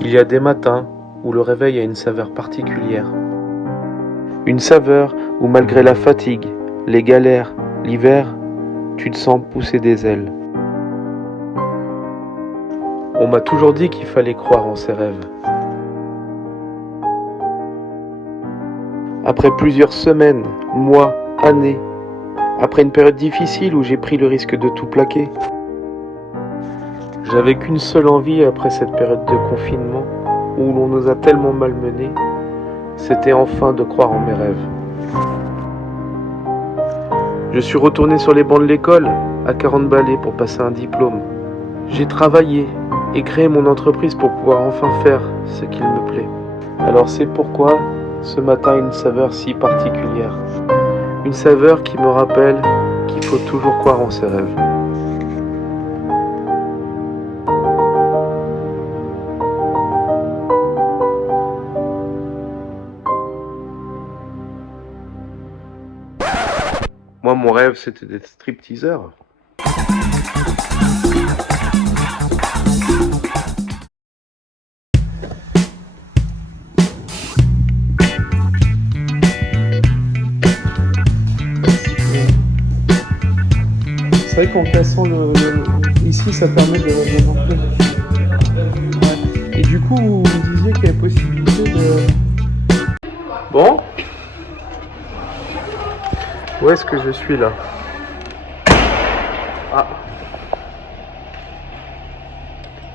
Il y a des matins où le réveil a une saveur particulière. Une saveur où malgré la fatigue, les galères, l'hiver, tu te sens pousser des ailes. On m'a toujours dit qu'il fallait croire en ses rêves. Après plusieurs semaines, mois, années, après une période difficile où j'ai pris le risque de tout plaquer, j'avais qu'une seule envie après cette période de confinement où l'on nous a tellement malmenés, c'était enfin de croire en mes rêves. Je suis retourné sur les bancs de l'école, à 40 balais pour passer un diplôme. J'ai travaillé et créé mon entreprise pour pouvoir enfin faire ce qu'il me plaît. Alors c'est pourquoi ce matin a une saveur si particulière. Une saveur qui me rappelle qu'il faut toujours croire en ses rêves. Moi, mon rêve, c'était d'être stripteaseur. C'est vrai qu'en cassant ici, ça permet de rentrer. Ouais. Et du coup, vous me disiez qu'il y avait possibilité de... Bon. Où est-ce que je suis là? Ah.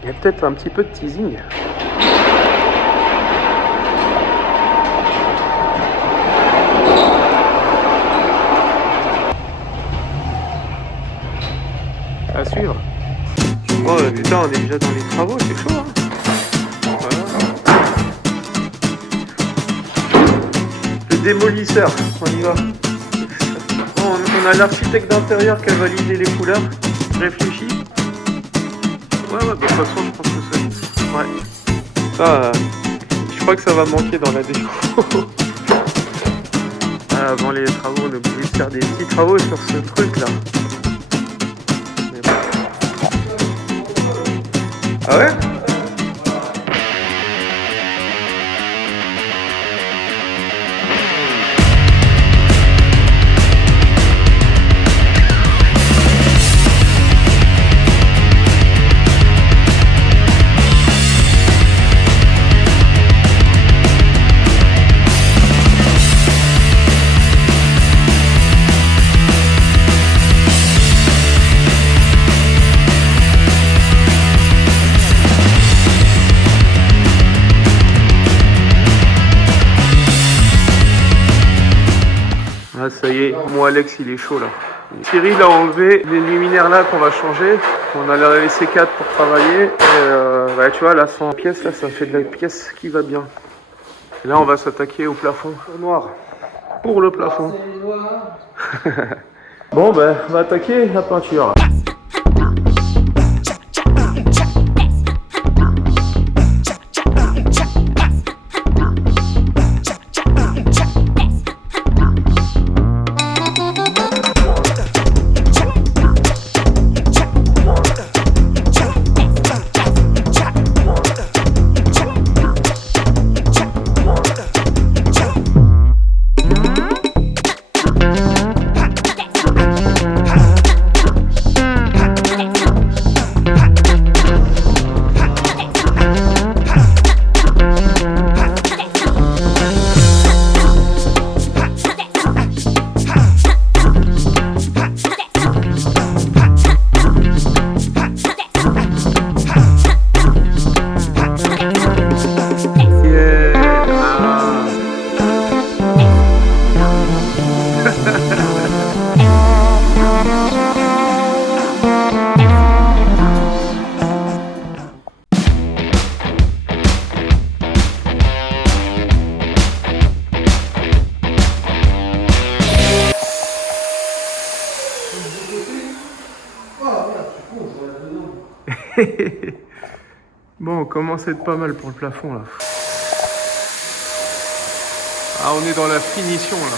Il y a peut-être un petit peu de teasing. À suivre. Oh putain, on est déjà dans les travaux, c'est chaud hein. Voilà. Le démolisseur, on y va. On a l'architecte d'intérieur qui a validé les couleurs. Réfléchi. Ouais, de toute façon, je pense que c'est... Ouais. Ça, je crois que ça va manquer dans la déco. Avant les travaux, on est obligé de faire des petits travaux sur ce truc-là. Ah ouais? Ah ça y est, mon Alex il est chaud là. Cyril a enlevé les luminaires là qu'on va changer. On a laissé 4 pour travailler. Et ouais, tu vois là sans pièce là ça fait de la pièce qui va bien. Et là on va s'attaquer au plafond noir. Pour le plafond. Bon ben on va attaquer la peinture. Bon, on commence à être pas mal pour le plafond là. Ah, on est dans la finition là.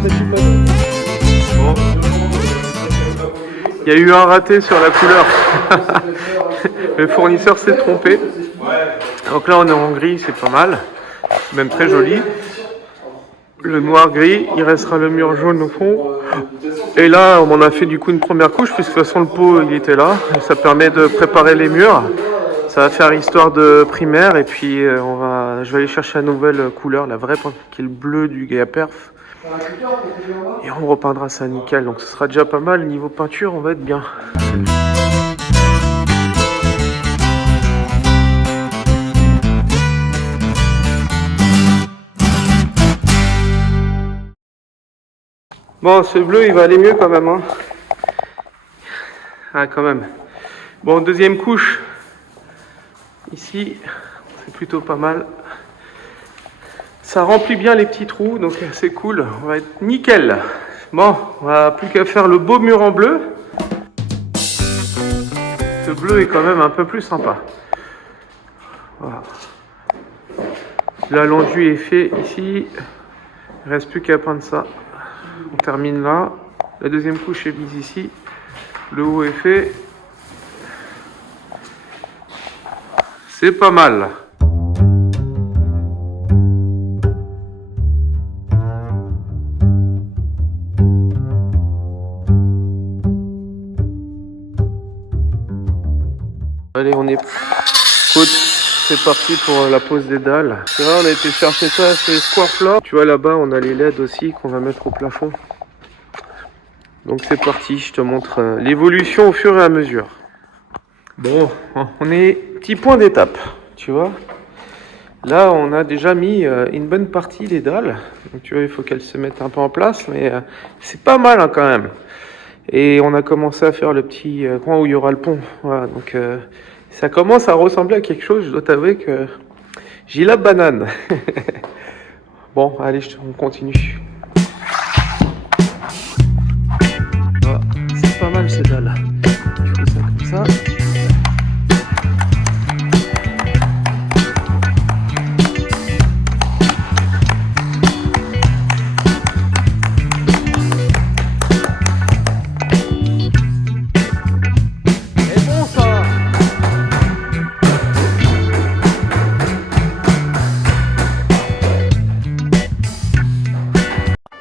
Bon. Il y a eu un raté sur la couleur. Le fournisseur s'est trompé. Donc là on est en gris, c'est pas mal. Même très joli. Le noir gris, il restera le mur jaune au fond. Et là on a fait du coup une première couche, puisque de toute façon le pot il était là. Et ça permet de préparer les murs. Ça va faire histoire de primaire. Et puis je vais aller chercher la nouvelle couleur, la vraie, qui est le bleu du Gaia Perf. Et on repeindra ça nickel, donc ce sera déjà pas mal. Niveau peinture, on va être bien. Bon, ce bleu, il va aller mieux quand même. Hein. Ah, quand même. Bon, deuxième couche. Ici, c'est plutôt pas mal. Ça remplit bien les petits trous, donc c'est cool. On va être nickel. Bon, on va plus qu'à faire le beau mur en bleu. Ce bleu est quand même un peu plus sympa. Voilà. Là, l'enduit est fait ici. Il ne reste plus qu'à peindre ça. On termine là. La deuxième couche est mise ici. Le haut est fait. C'est pas mal. Allez, on est côte, c'est parti pour la pose des dalles. C'est vrai, on a été chercher ça chez Squarefloor. Tu vois là-bas, on a les LED aussi qu'on va mettre au plafond. Donc c'est parti, je te montre l'évolution au fur et à mesure. Bon, on est petit point d'étape, tu vois. Là, on a déjà mis une bonne partie des dalles. Donc tu vois, il faut qu'elles se mettent un peu en place, mais c'est pas mal hein, quand même. Et on a commencé à faire le petit coin où il y aura le pont. Voilà, donc ça commence à ressembler à quelque chose. Je dois t'avouer que j'ai la banane. Bon, allez, on continue. Ah, c'est pas mal ces dalles. Je fais ça comme ça.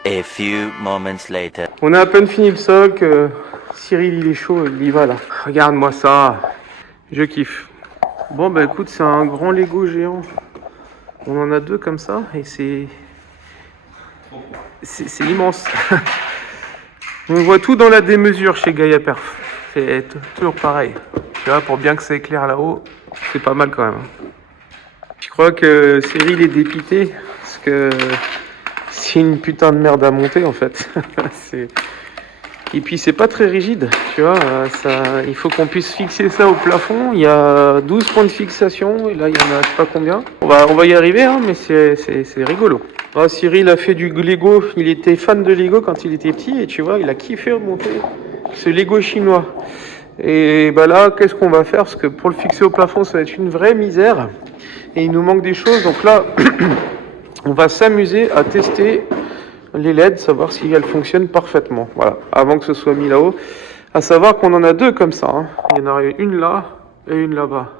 A few moments later. On a à peine fini le socle. Cyril il est chaud, il y va là. Regarde-moi ça. Je kiffe. Bon bah écoute, c'est un grand Lego géant. On en a deux comme ça et c'est immense. On voit tout dans la démesure chez Gaia Perf. C'est toujours pareil. Tu vois, pour bien que ça éclaire là-haut, c'est pas mal quand même. Je crois que Cyril est dépité parce que c'est une putain de merde à monter en fait. Et puis c'est pas très rigide, tu vois, il faut qu'on puisse fixer ça au plafond. Il y a 12 points de fixation et là il y en a je sais pas combien. On va y arriver hein, mais c'est rigolo. Oh, Cyril a fait du Lego, il était fan de Lego quand il était petit et tu vois, il a kiffé monter ce Lego chinois. Et bah là, qu'est-ce qu'on va faire? Parce que pour le fixer au plafond, ça va être une vraie misère. Et il nous manque des choses, donc là, on va s'amuser à tester les LED, savoir si elles fonctionnent parfaitement. Voilà, avant que ce soit mis là-haut. À savoir qu'on en a deux comme ça. Hein. Il y en a une là et une là-bas.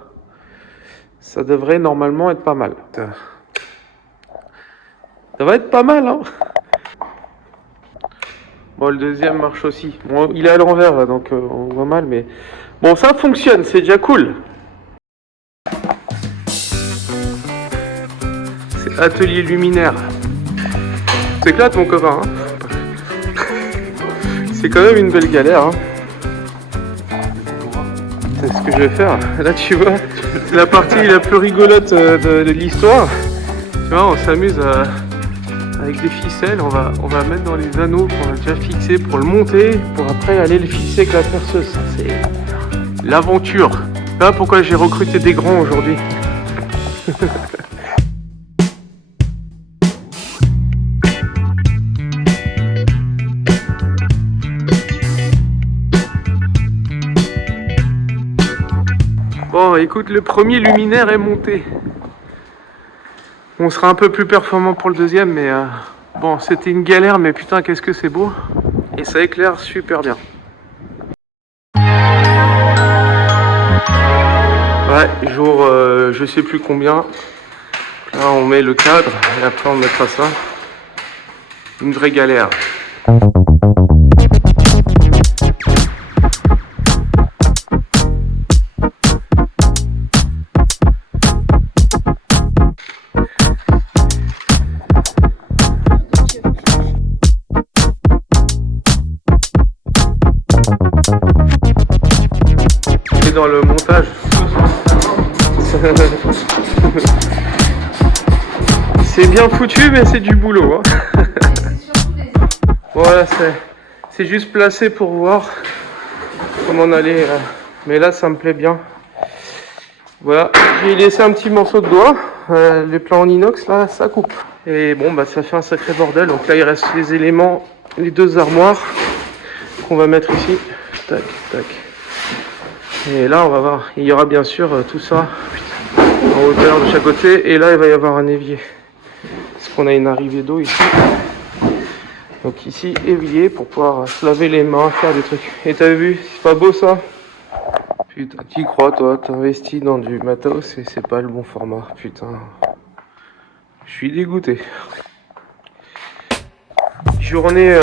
Ça devrait normalement être pas mal. Ça va être pas mal, hein. Bon, le deuxième marche aussi. Bon, il est à l'envers, là, donc on voit mal, mais... Bon, ça fonctionne, c'est déjà cool. C'est atelier luminaire. T'éclates, mon copain, hein. C'est quand même une belle galère, hein. C'est ce que je vais faire. Là, tu vois, c'est la partie la plus rigolote de l'histoire. Tu vois, on s'amuse avec des ficelles. On va mettre dans les anneaux qu'on a déjà fixés pour le monter, pour après aller le fixer avec la perceuse. C'est l'aventure. Là, pourquoi j'ai recruté des grands aujourd'hui. Bon, écoute, le premier luminaire est monté. On sera un peu plus performant pour le deuxième, mais Bon, c'était une galère, mais putain, qu'est-ce que c'est beau. Et ça éclaire super bien. Ouais, jour je sais plus combien. Là, on met le cadre et après on mettra ça. Une vraie galère. Et dans le montage. C'est bien foutu, mais c'est du boulot. Hein. Voilà, c'est juste placé pour voir comment on allait. Mais là, ça me plaît bien. Voilà, j'ai laissé un petit morceau de doigt. Les plans en inox, là, ça coupe. Et bon, bah, ça fait un sacré bordel. Donc là, il reste les éléments, les deux armoires qu'on va mettre ici. Tac, tac. Et là, on va voir. Il y aura bien sûr tout ça en hauteur de chaque côté. Et là, il va y avoir un évier. Parce qu'on a une arrivée d'eau ici. Donc ici, évier pour pouvoir se laver les mains, faire des trucs. Et t'as vu, c'est pas beau ça? Putain, t'y crois toi, t'investis dans du matos et c'est pas le bon format. Putain, je suis dégoûté. Journée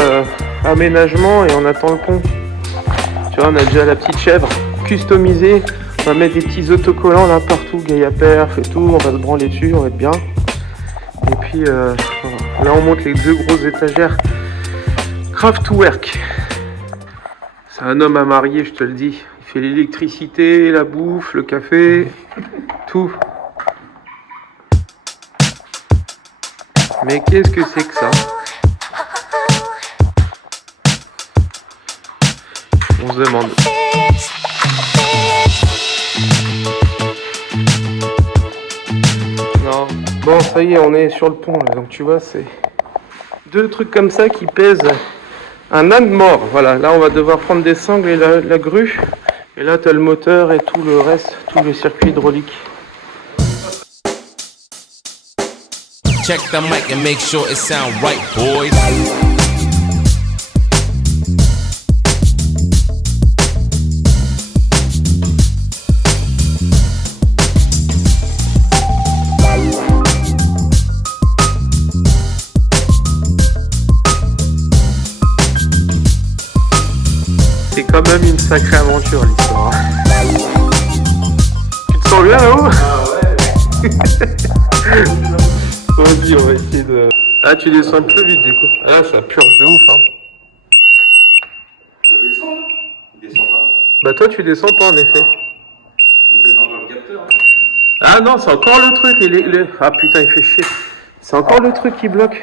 aménagement et on attend le pont. Tu vois, on a déjà la petite chèvre customisée. On va mettre des petits autocollants là partout, Gaia Perf et tout. On va se branler dessus, on va être bien. Et puis voilà. Là, on monte les deux grosses étagères. Craftwork. C'est un homme à marier, je te le dis. Il fait l'électricité, la bouffe, le café, tout. Mais qu'est-ce que c'est que ça? On se demande. Non. Bon, ça y est, on est sur le pont là. Donc tu vois, c'est deux trucs comme ça qui pèsent un âne mort. Voilà, là on va devoir prendre des sangles et la grue. Et là tu as le moteur et tout le reste, tout le circuit hydraulique. Check the mic and make sure it sound right, boys. C'est quand même une sacrée aventure l'histoire. Tu te sens bien là-haut? Ah ouais. Vas-y, on va essayer de... Ah, tu descends plus vite du coup. Ah, ça purge de ouf hein. Ça descend là? Il descend pas. Bah toi tu descends pas en effet. Mais c'est pas encore le capteur. Hein. Ah non, c'est encore le truc. Ah putain, il fait chier. C'est encore le truc qui bloque.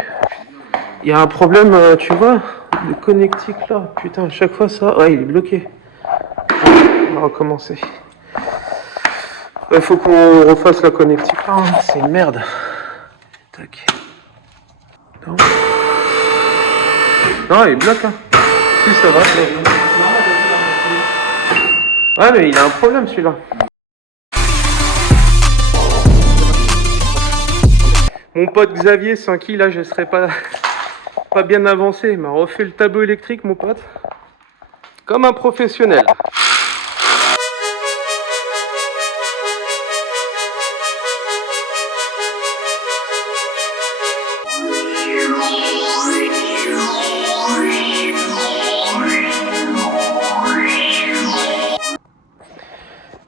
Il y a un problème, tu vois, de connectique là. Putain, à chaque fois ça... Ouais, il est bloqué. On va recommencer. Il faut qu'on refasse la connectique là. Hein. C'est une merde. Tac. Non. Non, il bloque. Hein. Si, ça va. Ouais, mais il a un problème celui-là. Mon pote Xavier, sans qui là je serais pas bien avancé, il m'a refait le tableau électrique, mon pote. Comme un professionnel.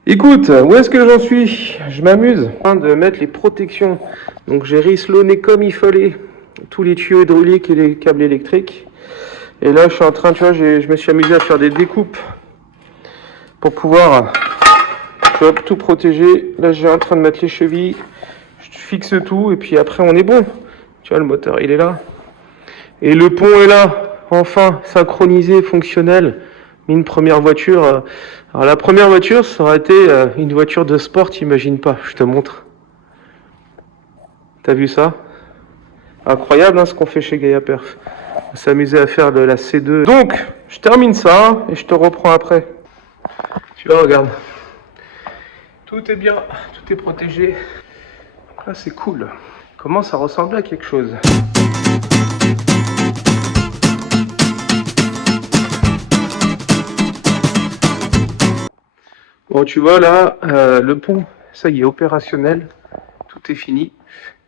Écoute, où est-ce que j'en suis? Je m'amuse de mettre les protections. Donc j'ai ricelonné comme il fallait tous les tuyaux hydrauliques et les câbles électriques. Et là je suis en train, tu vois, je me suis amusé à faire des découpes pour pouvoir, tu vois, tout protéger. Là j'ai en train de mettre les chevilles, je fixe tout et puis après on est bon. Tu vois, le moteur il est là. Et le pont est là, enfin synchronisé, fonctionnel. Une première voiture. Alors la première voiture, ça aurait été une voiture de sport, t'imagines pas, je te montre. T'as vu ça? Incroyable hein, ce qu'on fait chez Gaia Perf. On s'amusait à faire de la C2. Donc, je termine ça et je te reprends après. Tu vois, regarde. Tout est bien, tout est protégé. Là, c'est cool. Commence à ressembler à quelque chose. Bon, tu vois là, le pont, ça y est, opérationnel. Tout est fini.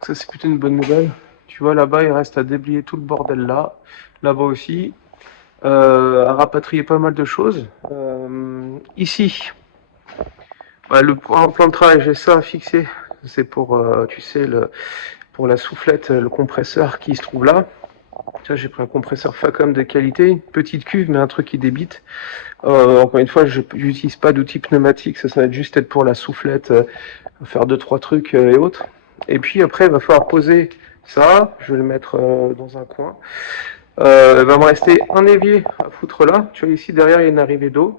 Ça, c'est plutôt une bonne nouvelle. Tu vois, là-bas, il reste à déblayer tout le bordel là. Là-bas aussi. À rapatrier pas mal de choses. Ici, bah, le plan de travail, j'ai ça à fixer. C'est pour, tu sais, pour la soufflette, le compresseur qui se trouve là. Tu vois, j'ai pris un compresseur Facom de qualité, une petite cuve, mais un truc qui débite. Encore une fois, je n'utilise pas d'outil pneumatique, ça va juste être pour la soufflette, faire 2-3 trucs et autres. Et puis après, il va falloir poser ça, je vais le mettre dans un coin. Il va me rester un évier à foutre là. Tu vois, ici derrière, il y a une arrivée d'eau.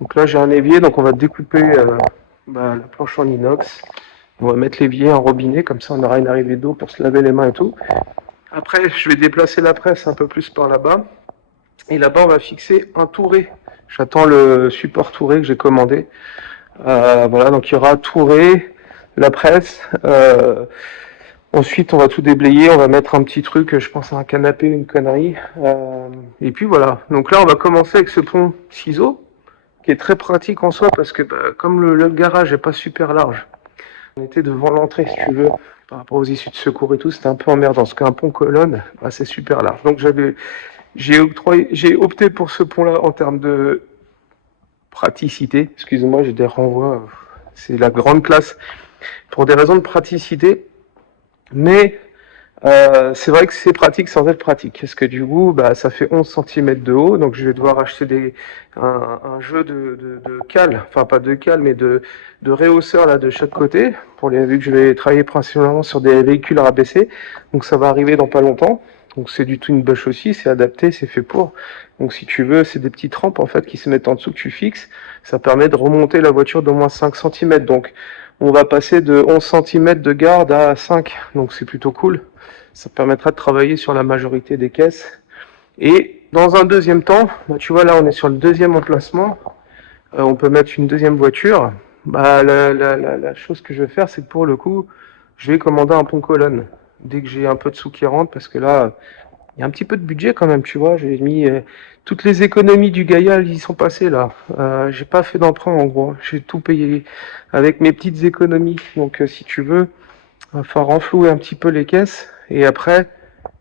Donc là, j'ai un évier, donc on va découper la planche en inox. On va mettre l'évier en robinet, comme ça on aura une arrivée d'eau pour se laver les mains et tout. Après, je vais déplacer la presse un peu plus par là-bas. Et là-bas, on va fixer un touret. J'attends le support touret que j'ai commandé. Voilà, donc il y aura touret, la presse. Ensuite, on va tout déblayer. On va mettre un petit truc, je pense à un canapé, une connerie. Et puis voilà. Donc là, on va commencer avec ce pont ciseau, qui est très pratique en soi, parce que comme le garage n'est pas super large, on était devant l'entrée, si tu veux, par rapport aux issues de secours et tout, c'était un peu emmerdant. Parce qu'un pont colonne, c'est super large. Donc j'ai opté pour ce pont-là en termes de praticité. Excusez-moi, j'ai des renvois. C'est la grande classe pour des raisons de praticité. Mais c'est vrai que c'est pratique sans être pratique. Parce que du coup, ça fait 11 cm de haut. Donc je vais devoir acheter un jeu de cales. Enfin, pas de cales, mais de réhausseurs là, de chaque côté. Vu que je vais travailler principalement sur des véhicules rabaissés. Donc ça va arriver dans pas longtemps. Donc c'est du tout une bâche aussi, c'est adapté, c'est fait pour. Donc si tu veux, c'est des petites rampes en fait qui se mettent en dessous que tu fixes. Ça permet de remonter la voiture d'au moins 5 cm. Donc on va passer de 11 cm de garde à 5. Donc c'est plutôt cool. Ça permettra de travailler sur la majorité des caisses. Et dans un deuxième temps, tu vois là on est sur le deuxième emplacement. On peut mettre une deuxième voiture. La chose que je vais faire, c'est que pour le coup, je vais commander un pont colonne. Dès que j'ai un peu de sous qui rentrent, parce que là, il y a un petit peu de budget quand même, tu vois. J'ai mis toutes les économies du Gaïa, ils sont passées là. J'ai pas fait d'emprunt en gros, j'ai tout payé avec mes petites économies. Donc si tu veux, il va falloir renflouer un petit peu les caisses. Et après,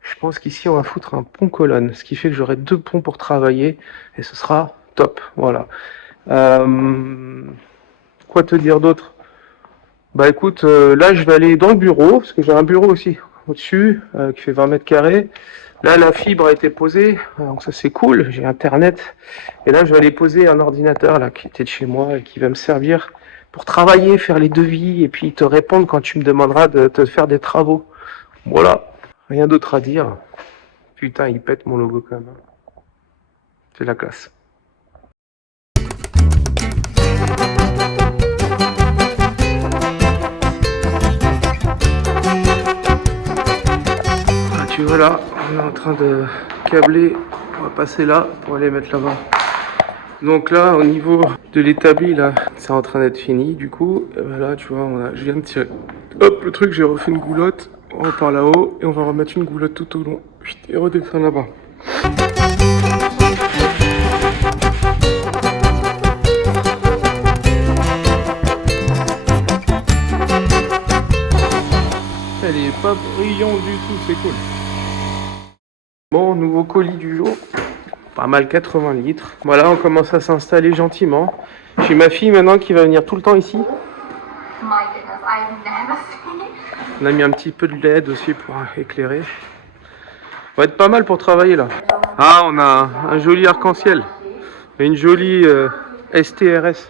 je pense qu'ici on va foutre un pont colonne, ce qui fait que j'aurai 2 ponts pour travailler et ce sera top. Voilà. Quoi te dire d'autre? Bah écoute, là je vais aller dans le bureau, parce que j'ai un bureau aussi au-dessus, qui fait 20 mètres carrés. Là la fibre a été posée, donc ça c'est cool, j'ai internet. Et là je vais aller poser un ordinateur là qui était de chez moi et qui va me servir pour travailler, faire les devis et puis te répondre quand tu me demanderas de te faire des travaux. Voilà, rien d'autre à dire. Putain, il pète mon logo quand même. C'est la classe. Tu vois là, on est en train de câbler, on va passer là pour aller mettre là-bas. Donc là, au niveau de l'établi, là, c'est en train d'être fini. Du coup, là, tu vois, je viens de tirer. Hop, le truc, j'ai refait une goulotte. On repart là-haut et on va remettre une goulotte tout au long. Et redescendre là-bas. Elle est pas brillante du tout, c'est cool. Bon, nouveau colis du jour. Pas mal 80 litres. Voilà, on commence à s'installer gentiment. J'ai ma fille maintenant qui va venir tout le temps ici. On a mis un petit peu de LED aussi pour éclairer. Ça va être pas mal pour travailler là. Ah, on a un joli arc-en-ciel. Et une jolie STRS.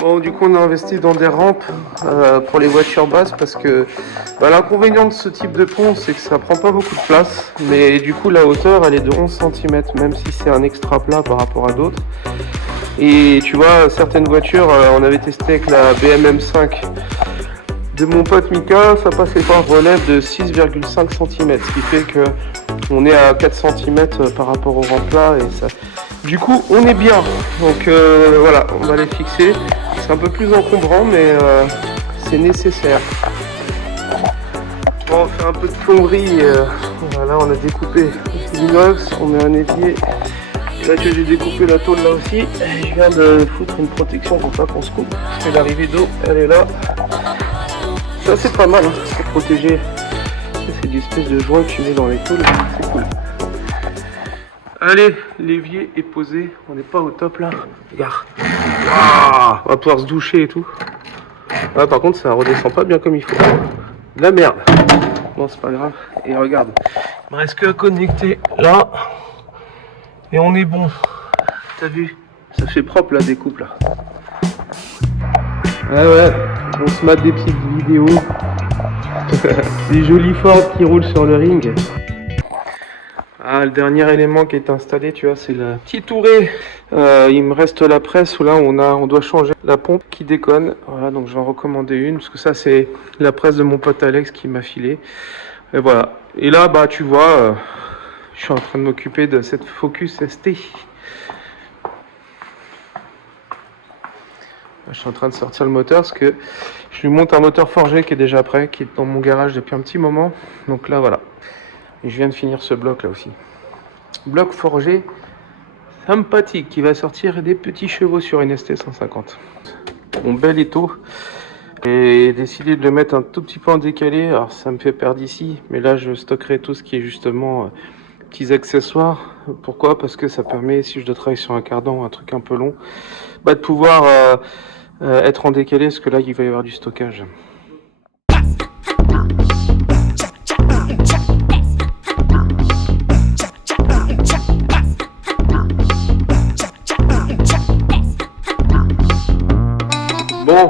Bon, du coup, on a investi dans des rampes pour les voitures basses parce que l'inconvénient de ce type de pont, c'est que ça prend pas beaucoup de place. Mais du coup, la hauteur, elle est de 11 cm, même si c'est un extra plat par rapport à d'autres. Et tu vois, certaines voitures, on avait testé avec la BMW M5 de mon pote Mika, ça passait par relève de 6,5 cm, ce qui fait que on est à 4 cm par rapport au rampes là. Et ça... Du coup, on est bien. Donc voilà, on va les fixer. C'est un peu plus encombrant, mais c'est nécessaire. Bon, on fait un peu de plomberie. Voilà, on a découpé l'inox, on met un évier Tu vois que j'ai découpé la tôle là aussi. Et je viens de foutre une protection pour pas qu'on se coupe. Parce que l'arrivée d'eau, elle est là. Ça c'est pas mal, hein, pour protéger. C'est des espèces de joints que tu mets dans les tôles. C'est cool. Allez, l'évier est posé. On n'est pas au top là. Regarde. Ah, on va pouvoir se doucher et tout. Ah, par contre, ça redescend pas bien comme il faut. De la merde. Bon, c'est pas grave. Et regarde, il me reste que à connecter là. Et on est bon. T'as vu? Ça fait propre la découpe là. Ah ouais, on se mate des petites vidéos. Des jolies Ford qui roulent sur le ring. Ah, le dernier élément qui est installé, tu vois, c'est la petite tourée. Il me reste la presse où là on doit changer la pompe qui déconne. Voilà, donc je vais en recommander une parce que ça c'est la presse de mon pote Alex qui m'a filé. Et voilà. Et là, bah tu vois, je suis en train de m'occuper de cette Focus ST. Je suis en train de sortir le moteur parce que je lui monte un moteur forgé qui est déjà prêt, qui est dans mon garage depuis un petit moment. Donc là, voilà. Et je viens de finir ce bloc là aussi. Bloc forgé sympathique qui va sortir des petits chevaux sur une ST150. Mon bel étau. J'ai décidé de le mettre un tout petit peu en décalé. Alors ça me fait perdre ici, mais là je stockerai tout ce qui est justement petits accessoires. Pourquoi? Parce que ça permet, si je dois travailler sur un cardan, un truc un peu long, bah, de pouvoir être en décalé, parce que là il va y avoir du stockage. Bon,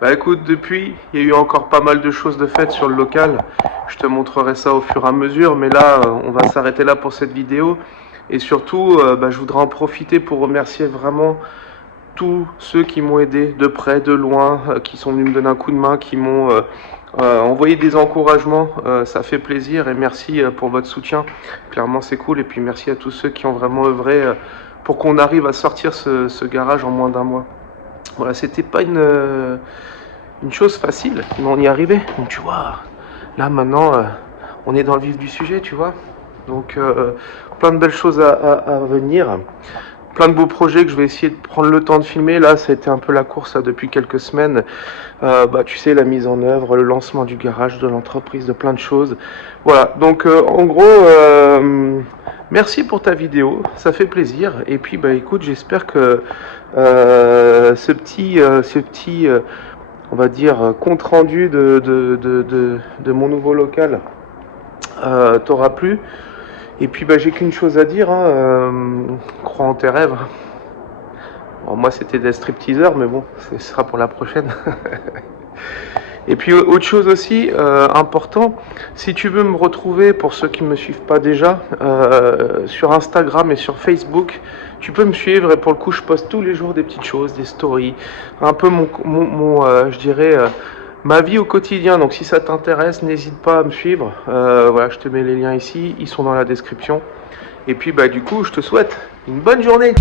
bah écoute, depuis, il y a eu encore pas mal de choses de faites sur le local. Je te montrerai ça au fur et à mesure, mais là, on va s'arrêter là pour cette vidéo. Et surtout, je voudrais en profiter pour remercier vraiment tous ceux qui m'ont aidé de près, de loin, qui sont venus me donner un coup de main, qui m'ont envoyé des encouragements. Ça fait plaisir et merci pour votre soutien. Clairement, c'est cool. Et puis merci à tous ceux qui ont vraiment œuvré pour qu'on arrive à sortir ce garage en moins d'un mois. Voilà, c'était pas une chose facile, mais on y arrivait. Donc tu vois, là maintenant, on est dans le vif du sujet, tu vois. Donc plein de belles choses à venir. Plein de beaux projets que je vais essayer de prendre le temps de filmer. Là, ça a été un peu la course là, depuis quelques semaines. Tu sais, la mise en œuvre, le lancement du garage, de l'entreprise, de plein de choses. Voilà, donc en gros, merci pour ta vidéo, ça fait plaisir. Et puis, écoute, j'espère que ce petit on va dire, compte rendu de mon nouveau local t'aura plu. Et puis j'ai qu'une chose à dire, crois en tes rêves. Bon, moi c'était des stripteaseurs, mais bon, ce sera pour la prochaine. Et puis autre chose aussi, important, si tu veux me retrouver, pour ceux qui ne me suivent pas déjà, sur Instagram et sur Facebook, tu peux me suivre et pour le coup je poste tous les jours des petites choses, des stories, un peu je dirais, ma vie au quotidien. Donc si ça t'intéresse, n'hésite pas à me suivre. Voilà, je te mets les liens ici, ils sont dans la description. Et puis du coup, je te souhaite une bonne journée.